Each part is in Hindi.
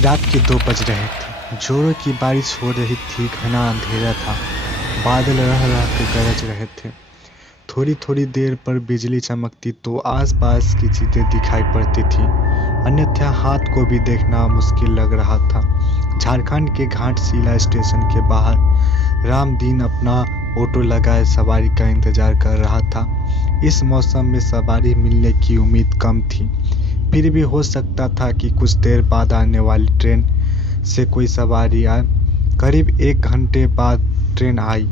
रात के 2 बज रहे थे। जोरों की बारिश हो रही थी। घना अंधेरा था। बादल रह रह के गरज रहे थे। थोड़ी थोड़ी देर पर बिजली चमकती तो आसपास की चीजें दिखाई पड़ती थी, अन्यथा हाथ को भी देखना मुश्किल लग रहा था। झारखंड के घाटशिला स्टेशन के बाहर रामदीन अपना ऑटो लगाए सवारी का इंतजार कर रहा था। इस मौसम में सवारी मिलने की उम्मीद कम थी, फिर भी हो सकता था कि कुछ देर बाद आने वाली ट्रेन से कोई सवारी आए। करीब 1 घंटे बाद ट्रेन आई।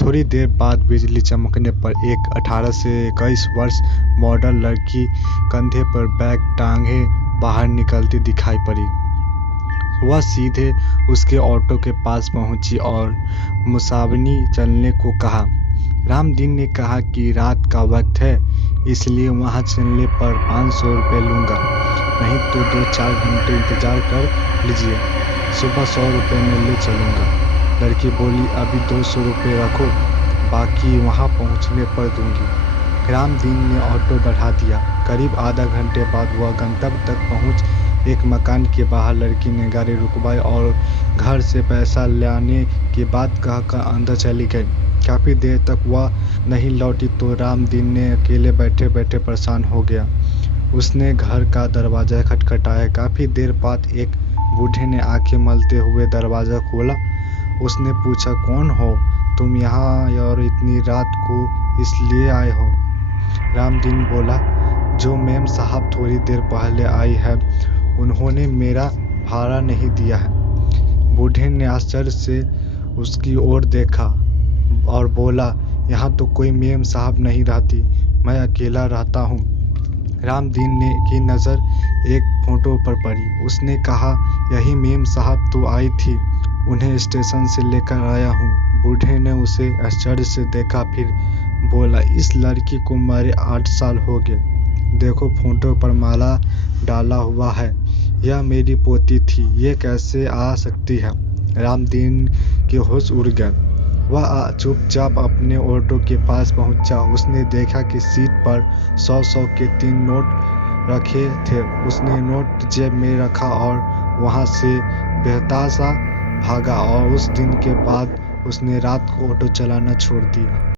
थोड़ी देर बाद बिजली चमकने पर एक 18 से 21 वर्ष मॉडल लड़की कंधे पर बैग टांगे बाहर निकलती दिखाई पड़ी। वह सीधे उसके ऑटो के पास पहुंची और मुसावनी चलने को कहा। रामदीन ने कहा कि रात का वक्त है, इसलिए वहां चलने पर 500 रुपये लूँगा, नहीं तो 2-4 घंटे इंतजार कर लीजिए, सुबह 100 रुपये में ले चलूँगा। लड़की बोली, अभी 200 रुपये रखो, बाकी वहां पहुंचने पर दूंगी। रामदीन ने ऑटो बढ़ा दिया। करीब आधा घंटे बाद वह गंतव्य तक पहुंच। एक मकान के बाहर लड़की ने गाड़ी रुकवाई और घर से पैसा लाने की बात कहकर अंदर चली गई। काफ़ी देर तक वह नहीं लौटी तो रामदीन ने अकेले बैठे बैठे परेशान हो गया। उसने घर का दरवाज़ा खटखटाया। काफ़ी देर बाद एक बूढ़े ने आंखें मलते हुए दरवाज़ा खोला। उसने पूछा, कौन हो तुम यहाँ और इतनी रात को इसलिए आए हो? रामदीन बोला, जो मेम साहब थोड़ी देर पहले आई है, उन्होंने मेरा भाड़ा नहीं दिया है। बूढ़े ने आश्चर्य से उसकी ओर देखा और बोला, यहाँ तो कोई मेम साहब नहीं रहती, मैं अकेला रहता हूँ। रामदीन ने की नज़र एक फोटो पर पड़ी। उसने कहा, यही मेम साहब तो आई थी, उन्हें स्टेशन से लेकर आया हूँ। बूढ़े ने उसे आश्चर्य से देखा, फिर बोला, इस लड़की को मरे 8 साल हो गए। देखो फोटो पर माला डाला हुआ है, यह मेरी पोती थी, ये कैसे आ सकती है? रामदीन के होश उड़ गए। वह चुपचाप अपने ऑटो के पास पहुंचा। उसने देखा कि सीट पर 100 के 3 नोट रखे थे। उसने नोट जेब में रखा और वहां से बेहताशा भागा और उस दिन के बाद उसने रात को ऑटो चलाना छोड़ दिया।